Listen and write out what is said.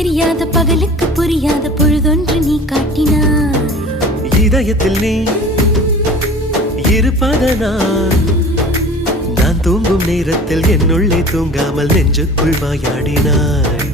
தெரியாத பகலுக்கு புரியாத பொழுதொன்று நீ காட்டினாய். இதயத்தில் நீ இருப்பதனால் நான் தூங்கும் நேரத்தில் என்னுள்ளே தூங்காமல் நெஞ்சுக்குள் வாயாடினாய்.